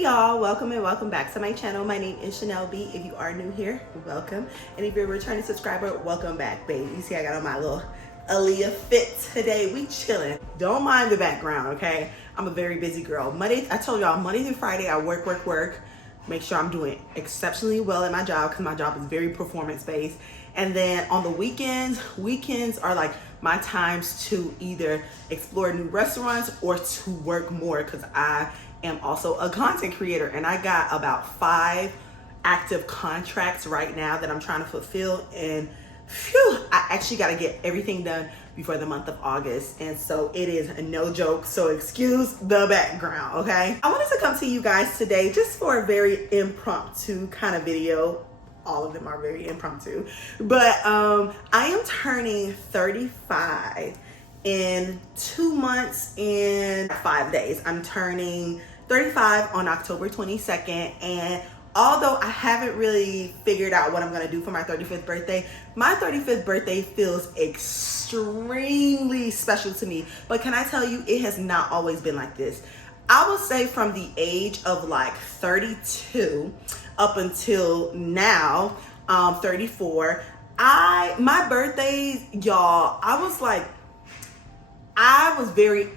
Hey y'all, welcome and welcome back to my channel. My name is Chanel B. If you are new here, welcome. And if you're a returning subscriber, welcome back, babe. You see I got on my little Aaliyah fit today. We chilling. Don't mind the background, okay? I'm a very busy girl. I told y'all, Monday through Friday, I work. Make sure I'm doing exceptionally well at my job because my job is very performance-based. And then on the weekends are like my times to either explore new restaurants or to work more because I am also a content creator and I got about 5 active contracts right now that I'm trying to fulfill, and I actually got to get everything done before the month of August, and so it is no joke, so excuse the background, okay? I wanted to come to you guys today just for a very impromptu kind of video. All of them are very impromptu, but I am turning 35 in 2 months and 5 days. I'm turning 35 on October 22nd, and although I haven't really figured out what I'm gonna do for my 35th birthday feels extremely special to me. But can I tell you, it has not always been like this. I would say from the age of like 32 up until now, 34, my birthdays, y'all, I was very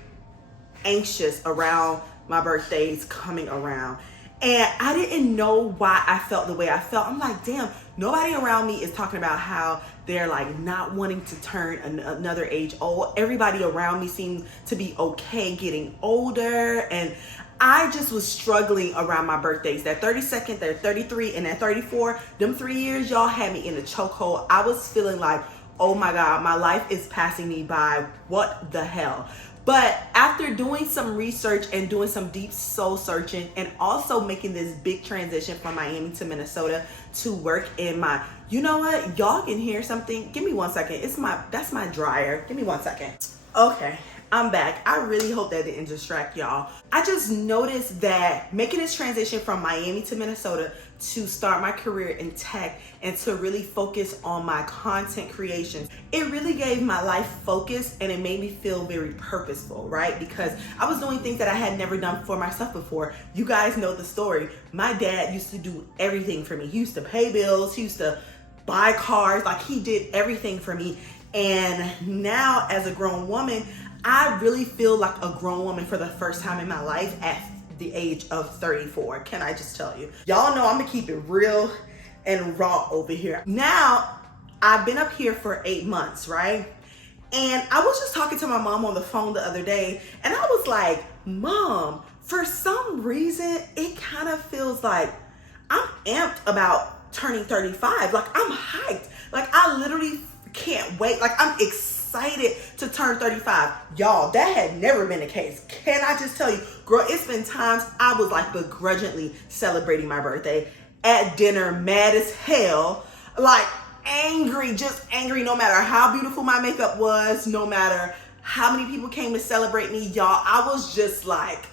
anxious around my birthdays coming around. And I didn't know why I felt the way I felt. I'm like, damn, nobody around me is talking about how they're like not wanting to turn another age old. Everybody around me seemed to be okay getting older. And I just was struggling around my birthdays. That 32nd, that 33, and that 34, them 3 years, y'all had me in a chokehold. I was feeling like, oh my God, my life is passing me by. What the hell? But after doing some research and doing some deep soul searching and also making this big transition from Miami to Minnesota to work in my, you know what? Y'all can hear something. Give me 1 second. That's my dryer. Give me 1 second. Okay, I'm back. I really hope that didn't distract y'all. I just noticed that making this transition from Miami to Minnesota to start my career in tech and to really focus on my content creations, it really gave my life focus and it made me feel very purposeful, right? Because I was doing things that I had never done for myself before. You guys know the story. My dad used to do everything for me. He used to pay bills, he used to buy cars, like he did everything for me. And now as a grown woman, I really feel like a grown woman for the first time in my life at the age of 34. Can I just tell you? Y'all know I'm gonna keep it real and raw over here. Now, I've been up here for 8 months, right? And I was just talking to my mom on the phone the other day, and I was like, Mom, for some reason, it kind of feels like I'm amped about turning 35. Like, I'm hyped. Like, I literally can't wait. Like, I'm excited to turn 35. Y'all, that had never been the case. Can I just tell you, girl, it's been times I was like begrudgingly celebrating my birthday at dinner, mad as hell, like angry, just angry, no matter how beautiful my makeup was, no matter how many people came to celebrate me, y'all. I was just like,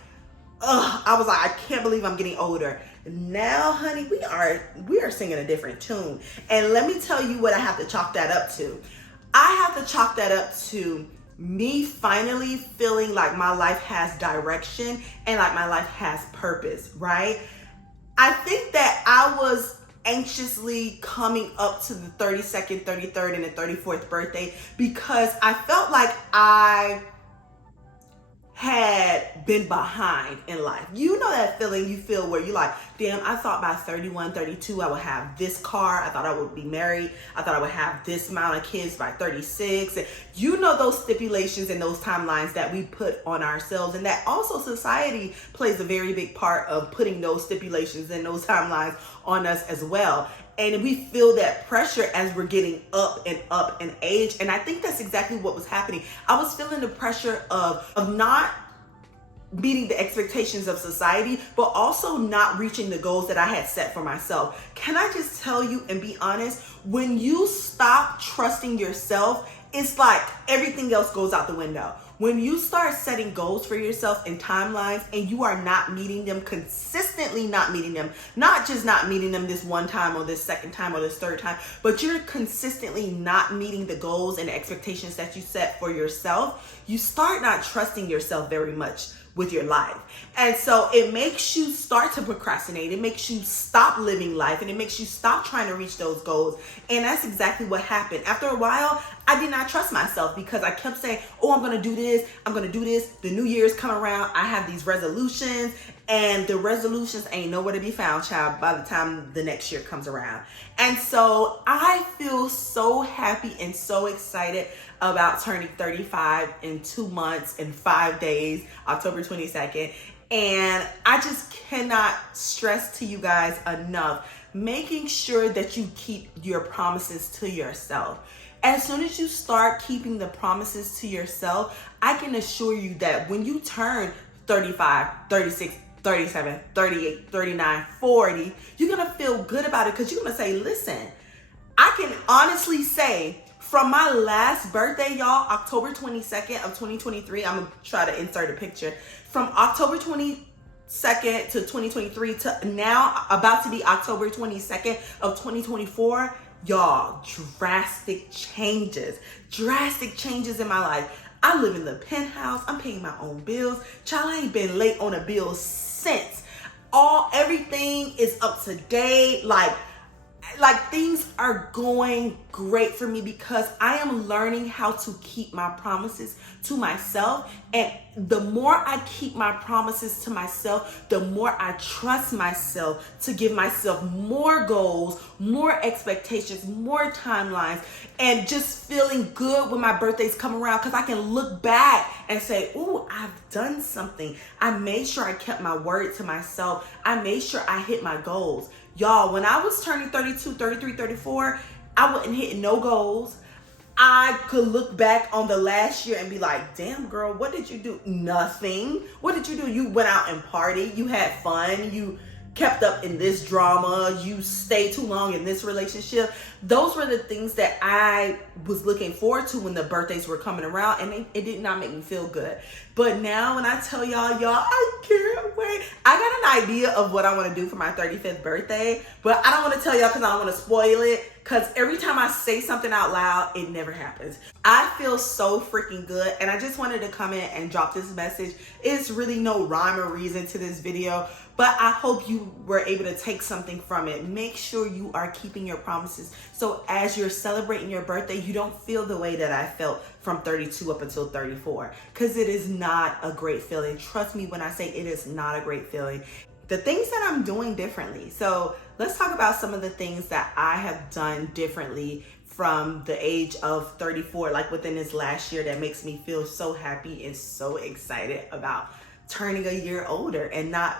I was like, I can't believe I'm getting older. Now, honey, we are singing a different tune. And let me tell you what I have to chalk that up to. I have to chalk that up to me finally feeling like my life has direction and like my life has purpose, right? I think that I was anxiously coming up to the 32nd, 33rd, and the 34th birthday because I felt like I had been behind in life. You know that feeling you feel where you're like, damn, I thought by 31, 32, I would have this car. I thought I would be married. I thought I would have this amount of kids by 36. And you know those stipulations and those timelines that we put on ourselves, and that also society plays a very big part of putting those stipulations and those timelines on us as well. And we feel that pressure as we're getting up in age. And I think that's exactly what was happening. I was feeling the pressure of not meeting the expectations of society, but also not reaching the goals that I had set for myself. Can I just tell you and be honest, when you stop trusting yourself, it's like everything else goes out the window. When you start setting goals for yourself and timelines and you are not meeting them, consistently not meeting them, not just not meeting them this one time or this second time or this third time, but you're consistently not meeting the goals and the expectations that you set for yourself, you start not trusting yourself very much. with your life. And so it makes you start to procrastinate. It makes you stop living life, and it makes you stop trying to reach those goals. And that's exactly what happened. After a while, I did not trust myself because I kept saying, oh, I'm going to do this. I'm going to do this. The new year's come around. I have these resolutions, and the resolutions ain't nowhere to be found, child, by the time the next year comes around. And so I feel so happy and so excited about turning 35 in 2 months and 5 days, October 22nd. And I just cannot stress to you guys enough, making sure that you keep your promises to yourself. As soon as you start keeping the promises to yourself, I can assure you that when you turn 35, 36, 37, 38, 39, 40, you're going to feel good about it because you're going to say, listen, I can honestly say from my last birthday, y'all, October 22nd of 2023, I'm going to try to insert a picture. From October 22nd to 2023 to now, about to be October 22nd of 2024, y'all, drastic changes in my life. I live in the penthouse. I'm paying my own bills. Child, I ain't been late on a bill since. Everything is up to date. Like things are going great for me because I am learning how to keep my promises to myself. And the more I keep my promises to myself, the more I trust myself to give myself more goals, more expectations, more timelines, and just feeling good when my birthdays come around because I can look back and say, ooh, I've done something. I made sure I kept my word to myself. I made sure I hit my goals. Y'all, when I was turning 32, 33, 34, I wasn't hitting no goals. I could look back on the last year and be like, damn girl, what did you do? Nothing. What did you do? You went out and partied. You had fun. You kept up in this drama. You stayed too long in this relationship. Those were the things that I was looking forward to when the birthdays were coming around, and it did not make me feel good. But now when I tell y'all, I can't wait. I got an idea of what I want to do for my 35th birthday, but I don't want to tell y'all because I don't want to spoil it. Because every time I say something out loud, it never happens. I feel so freaking good. And I just wanted to come in and drop this message. It's really no rhyme or reason to this video, but I hope you were able to take something from it. Make sure you are keeping your promises. So as you're celebrating your birthday, you don't feel the way that I felt from 32 up until 34. Because it is not a great feeling. Trust me when I say it is not a great feeling. The things that I'm doing differently. So let's talk about some of the things that I have done differently from the age of 34, like within this last year, that makes me feel so happy and so excited about turning a year older, and not,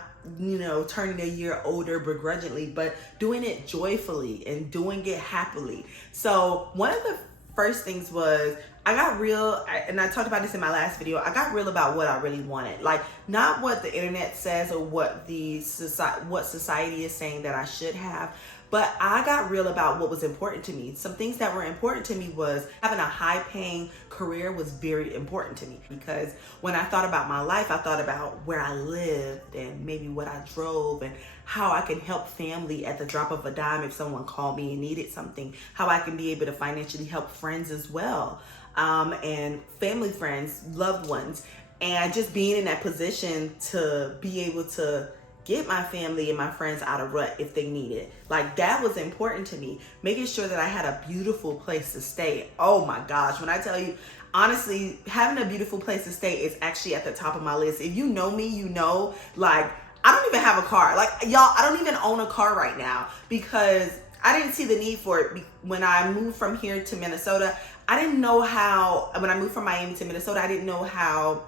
turning a year older begrudgingly, but doing it joyfully and doing it happily. So one of the first things was I got real, and I talked about this in my last video, I got real about what I really wanted. Like, not what the internet says or what society is saying that I should have, but I got real about what was important to me. Some things that were important to me was having a high-paying career was very important to me, because when I thought about my life, I thought about where I lived and maybe what I drove and how I can help family at the drop of a dime if someone called me and needed something, how I can be able to financially help friends as well, and family friends, loved ones, and just being in that position to be able to get my family and my friends out of rut if they need it. Like, that was important to me. Making sure that I had a beautiful place to stay. Oh my gosh, when I tell you, honestly, having a beautiful place to stay is actually at the top of my list. If you know me, you know, like, I don't even have a car. Like, y'all, I don't even own a car right now because I didn't see the need for it when I moved from here to Minnesota. I didn't know how, when I moved from Miami to Minnesota, I didn't know how,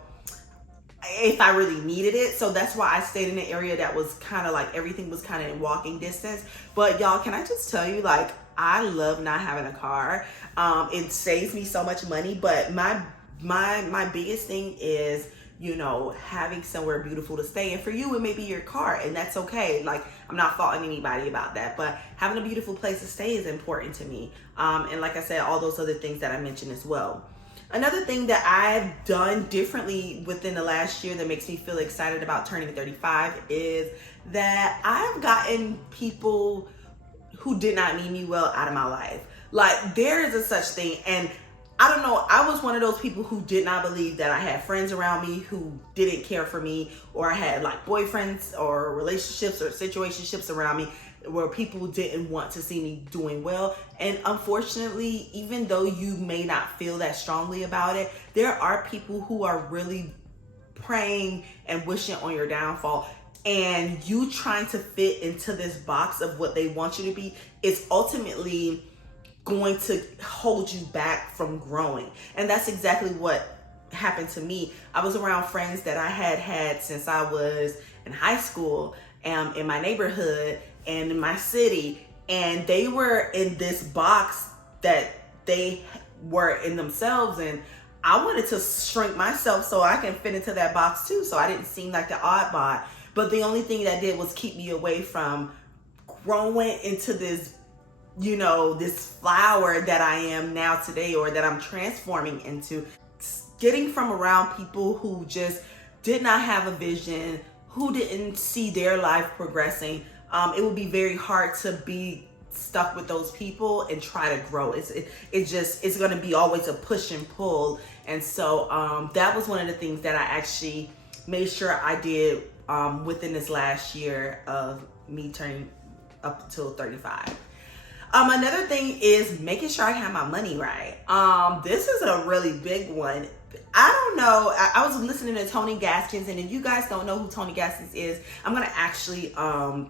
if I really needed it. So that's why I stayed in an area that was kind of like, everything was kind of in walking distance. But y'all, can I just tell you, like, I love not having a car. It saves me so much money, but my biggest thing is, having somewhere beautiful to stay. And for you, it may be your car, and that's okay. Like, I'm not faulting anybody about that, but having a beautiful place to stay is important to me. And like I said, all those other things that I mentioned as well. Another thing that I've done differently within the last year that makes me feel excited about turning 35 is that I've gotten people who did not mean me well out of my life. Like, there is a such thing, and I don't know, I was one of those people who did not believe that I had friends around me who didn't care for me, or I had like boyfriends or relationships or situationships around me where people didn't want to see me doing well. And unfortunately, even though you may not feel that strongly about it, there are people who are really praying and wishing on your downfall. And you trying to fit into this box of what they want you to be is ultimately going to hold you back from growing. And that's exactly what happened to me. I was around friends that I had since I was in high school, in my neighborhood and in my city, and they were in this box that they were in themselves, and I wanted to shrink myself so I can fit into that box too, so I didn't seem like the oddball. But the only thing that did was keep me away from growing into this, you know, this flower that I am now today, or that I'm transforming into. Getting from around people who just did not have a vision, who didn't see their life progressing, it would be very hard to be stuck with those people and try to grow. It's going to be always a push and pull. And so that was one of the things that I actually made sure I did within this last year of me turning up until 35. Another thing is making sure I have my money right. This is a really big one. I don't know. I was listening to Tony Gaskins, and if you guys don't know who Tony Gaskins is, I'm gonna actually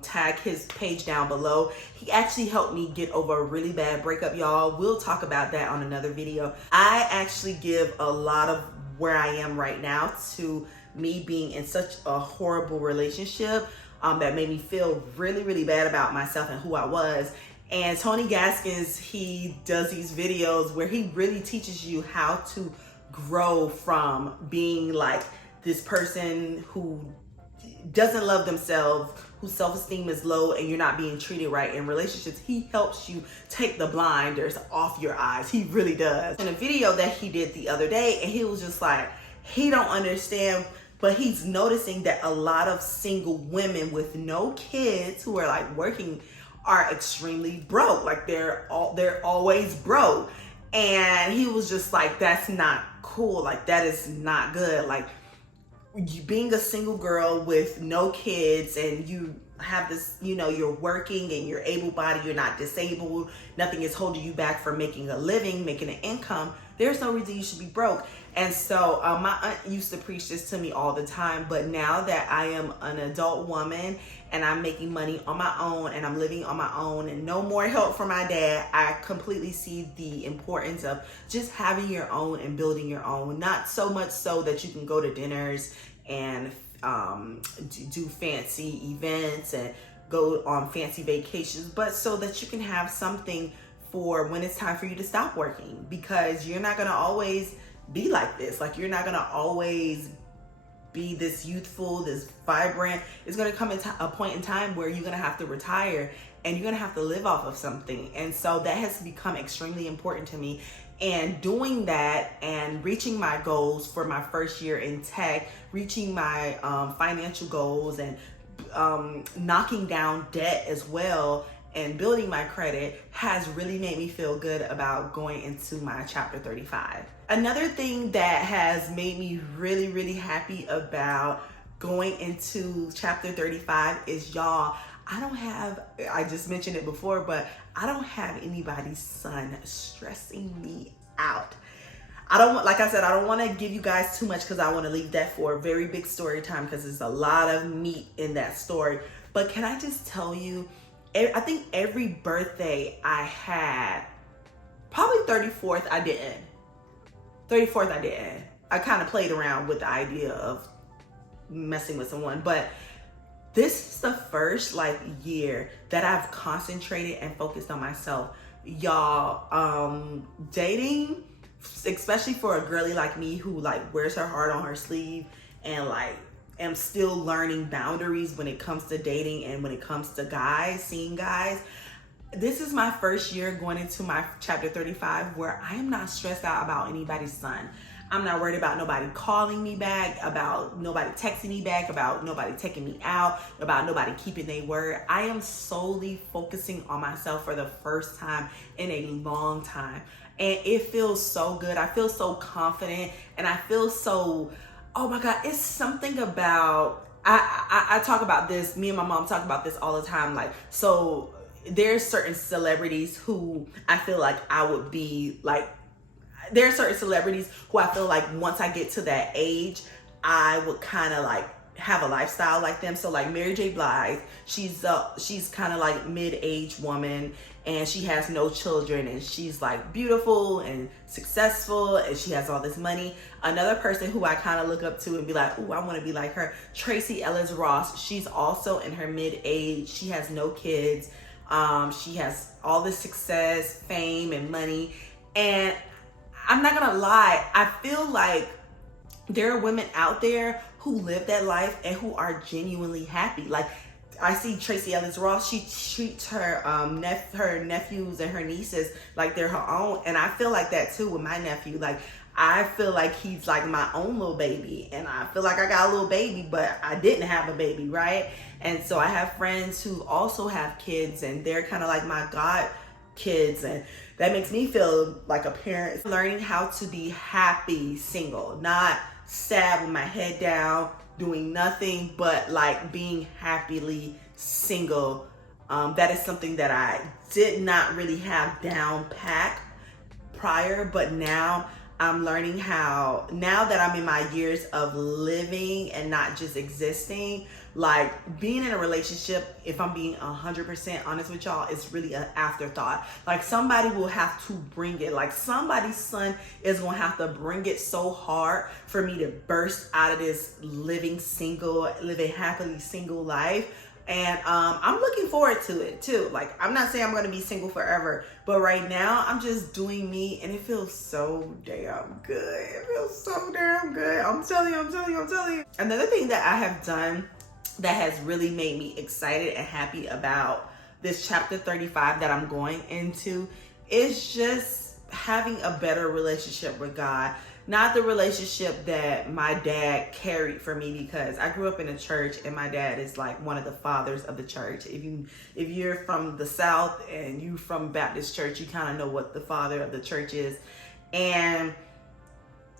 tag his page down below. He actually helped me get over a really bad breakup, y'all. We'll talk about that on another video. I actually give a lot of where I am right now to me being in such a horrible relationship that made me feel really, really bad about myself and who I was. And Tony Gaskins, he does these videos where he really teaches you how to grow from being like this person who doesn't love themselves, whose self-esteem is low, and you're not being treated right in relationships. He helps you take the blinders off your eyes. He really does. In a video that he did the other day, and he was just like, he don't understand, but he's noticing that a lot of single women with no kids who are like working are extremely broke. Like they're always broke. And he was just like, that's not cool. Like that is not good. Like you being a single girl with no kids, and you have this, you know, you're working and you're able-bodied, you're not disabled, nothing is holding you back from making a living, making an income. There's no reason you should be broke. And so my aunt used to preach this to me all the time, but now that I am an adult woman and I'm making money on my own and I'm living on my own and no more help from my dad, I completely see the importance of just having your own and building your own. Not so much so that you can go to dinners and do fancy events and go on fancy vacations, but so that you can have something for when it's time for you to stop working, because you're not gonna always be like this. Like you're not gonna always be this youthful, this vibrant. It's gonna come a point in time where you're gonna have to retire and you're gonna have to live off of something. And so that has become extremely important to me. And doing that and reaching my goals for my first year in tech, reaching my financial goals, and knocking down debt as well, and building my credit has really made me feel good about going into my chapter 35. Another thing that has made me really, really happy about going into chapter 35 is, y'all, I just mentioned it before, but I don't have anybody's son stressing me out. Like I said, I don't want to give you guys too much because I want to leave that for a very big story time, because there's a lot of meat in that story. But can I just tell you, I think every birthday I had, probably 34th I didn't. I kind of played around with the idea of messing with someone, but this is the first year that I've concentrated and focused on myself. Y'all, dating, especially for a girly like me who wears her heart on her sleeve and am still learning boundaries when it comes to dating and when it comes to guys, seeing guys. This is my first year going into my chapter 35 where I am not stressed out about anybody's son. I'm not worried about nobody calling me back, about nobody texting me back, about nobody taking me out, about nobody keeping their word. I am solely focusing on myself for the first time in a long time. and it feels so good. I feel so confident, and I feel so, oh my God, it's something about, I talk about this, me and my mom talk about this all the time. Like, so there's certain celebrities who I feel like I would be like, there are certain celebrities who I feel like once I get to that age, I would kind of like have a lifestyle like them. So like Mary J. Blige, she's kind of like mid-aged woman, and she has no children, and she's like beautiful and successful, and she has all this money. Another person who I kind of look up to and be like, ooh, I want to be like her, Tracee Ellis Ross. She's also in her mid-age. She has no kids. She has all this success, fame, and money. And I'm not gonna lie, I feel like there are women out there who live that life and who are genuinely happy. Like, I see Tracee Ellis Ross, she treats her her nephews and her nieces like they're her own. And I feel like that too with my nephew. Like, I feel like he's like my own little baby, and I feel like I got a little baby, but I didn't have a baby, right? And so I have friends who also have kids, and they're kind of like my god kids, and that makes me feel like a parent. Learning how to be happy single, not sad with my head down, doing nothing but like being happily single. That is something that I did not really have down pat prior, but now I'm learning how, now that I'm in my years of living and not just existing, like being in a relationship, if I'm being 100% honest with y'all, it's really an afterthought. Like, somebody will have to bring it. Like, somebody's son is gonna have to bring it so hard for me to burst out of this living happily single life. And I'm looking forward to it too. Like, I'm not saying I'm gonna be single forever, but right now I'm just doing me, and it feels so damn good. It feels so damn good. I'm telling you. Another thing that I have done that has really made me excited and happy about this chapter 35 that I'm going into is just having a better relationship with God. Not the relationship that my dad carried for me, because I grew up in a church and my dad is like one of the fathers of the church. If you're from the South and you from Baptist church, you kind of know what the father of the church is. And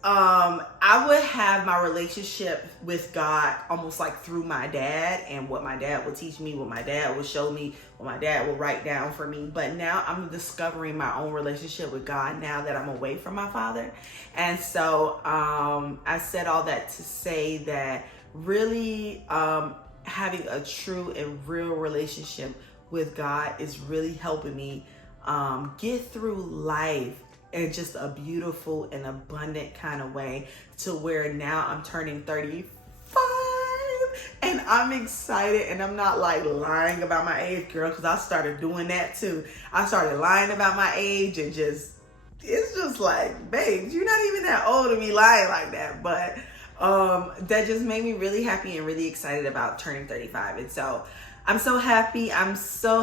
I would have my relationship with God almost like through my dad, and what my dad would teach me, what my dad would show me, what my dad would write down for me. But now I'm discovering my own relationship with God now that I'm away from my father. And so I said all that to say that really having a true and real relationship with God is really helping me get through life in just a beautiful and abundant kind of way, to where now I'm turning 35 and I'm excited, and I'm not like lying about my age, girl, because I started doing that too. I started lying about my age, and it's just like, babes, you're not even that old to be lying like that. But that just made me really happy and really excited about turning 35. And so I'm so happy. I'm so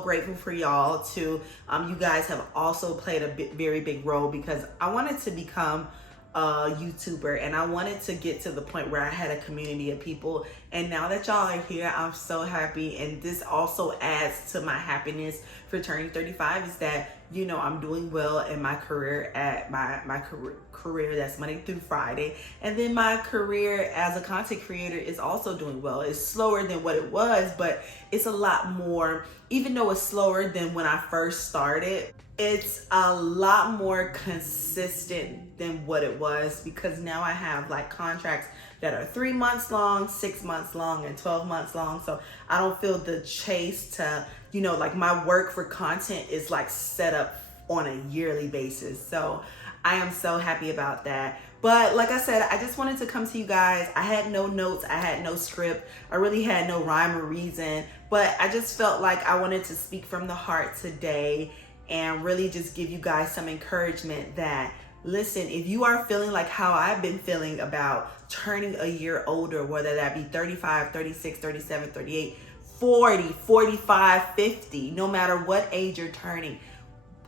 grateful for y'all too. You guys have also played a very big role, because I wanted to become a YouTuber, and I wanted to get to the point where I had a community of people. And now that y'all are here, I'm so happy. And this also adds to my happiness for turning 35, is that, you know, I'm doing well in my career, at my career that's Monday through Friday. And then my career as a content creator is also doing well. It's slower than what it was, but it's a lot more, even though it's slower than when I first started, it's a lot more consistent than what it was, because now I have like contracts that are 3 months long, 6 months long, and 12 months long. So I don't feel the chase to, you know, like my work for content is like set up on a yearly basis. So I am so happy about that. But like I said, I just wanted to come to you guys. I had no notes, I had no script, I really had no rhyme or reason, but I just felt like I wanted to speak from the heart today and really just give you guys some encouragement that, listen, if you are feeling like how I've been feeling about turning a year older, whether that be 35, 36, 37, 38, 40, 45, 50, no matter what age you're turning,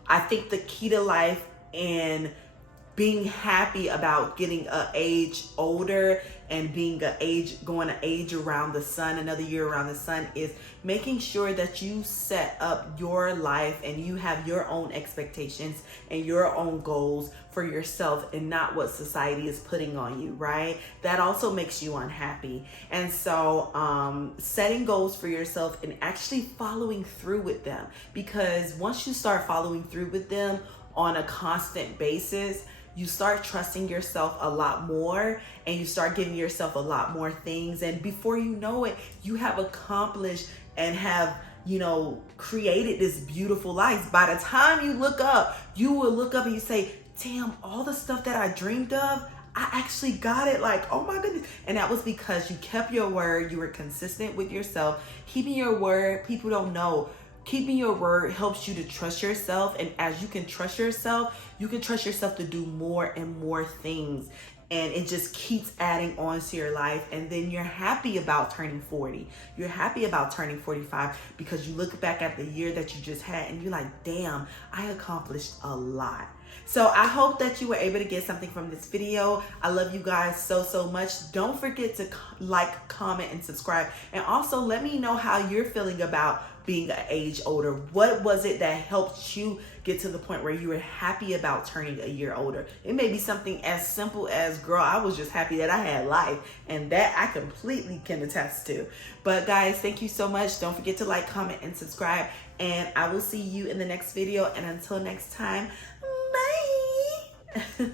I think the key to life and being happy about getting a age older and being going to age around the sun, another year around the sun, is making sure that you set up your life and you have your own expectations and your own goals for yourself and not what society is putting on you, right? That also makes you unhappy. And so setting goals for yourself and actually following through with them, because once you start following through with them on a constant basis, you start trusting yourself a lot more and you start giving yourself a lot more things. And before you know it, you have accomplished and have, created this beautiful life. By the time you look up, you will look up and you say, damn, all the stuff that I dreamed of, I actually got it. Like, oh my goodness. And that was because you kept your word. You were consistent with yourself. Keeping your word, people don't know. Keeping your word helps you to trust yourself. And as you can trust yourself, you can trust yourself to do more and more things. And it just keeps adding on to your life. And then you're happy about turning 40. You're happy about turning 45 because you look back at the year that you just had and you're like, damn, I accomplished a lot. So I hope that you were able to get something from this video. I love you guys so, so much. Don't forget to like, comment, and subscribe. And also let me know how you're feeling about being an age older. What was it that helped you get to the point where you were happy about turning a year older? It may be something as simple as, girl, I was just happy that I had life, and that I completely can attest to. But guys, thank you so much. Don't forget to like, comment, and subscribe, and I will see you in the next video. And until next time, bye.